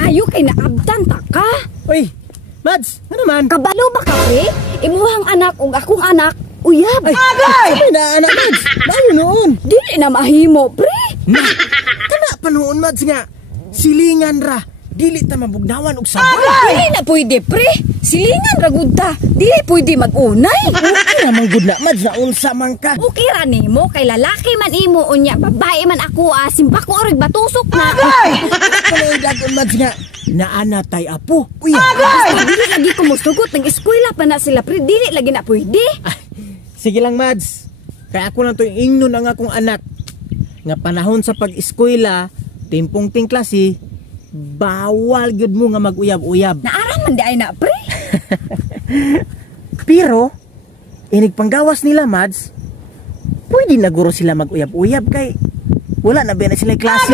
maayo kay naabtan ta ka. Uy, Mads, ano man? Kabalo ba ka, pre? Imuhang anak ug akong anak, uyab. Ay, sabay na anak, Mads. Bayo noon. Dili na mahimo, pre. Na, kana pa noon, Mads nga. Silingan ra. Dili ta mabugnawan og sabay. Dili na pwede, pre. Silingan ragud ta. Dili pwede mag-unay. Okay ra man gud na, Mads, na unsa man ka. Okay ra nimo kay lalaki man imo unya, babae man ako simba ko orig batusok na. Kanay dagon, Mads nga. Naana tay apo. Uy, Dili lagi ko musugot ng eskwela pa na sila, pre. Dili lagi na pwede. sige lang, Mads. Kaya ako lang to ingnon ang akong anak. Nga panahon sa pag-eskwela, timpong ting klase, bawal gyud mo nga mag-uyab-uyab. Naara man di ay na, pre. Pero, inig panggawas nila, Mads, pwede na guro sila mag-uyab-uyab kay wala na ba na sila klase.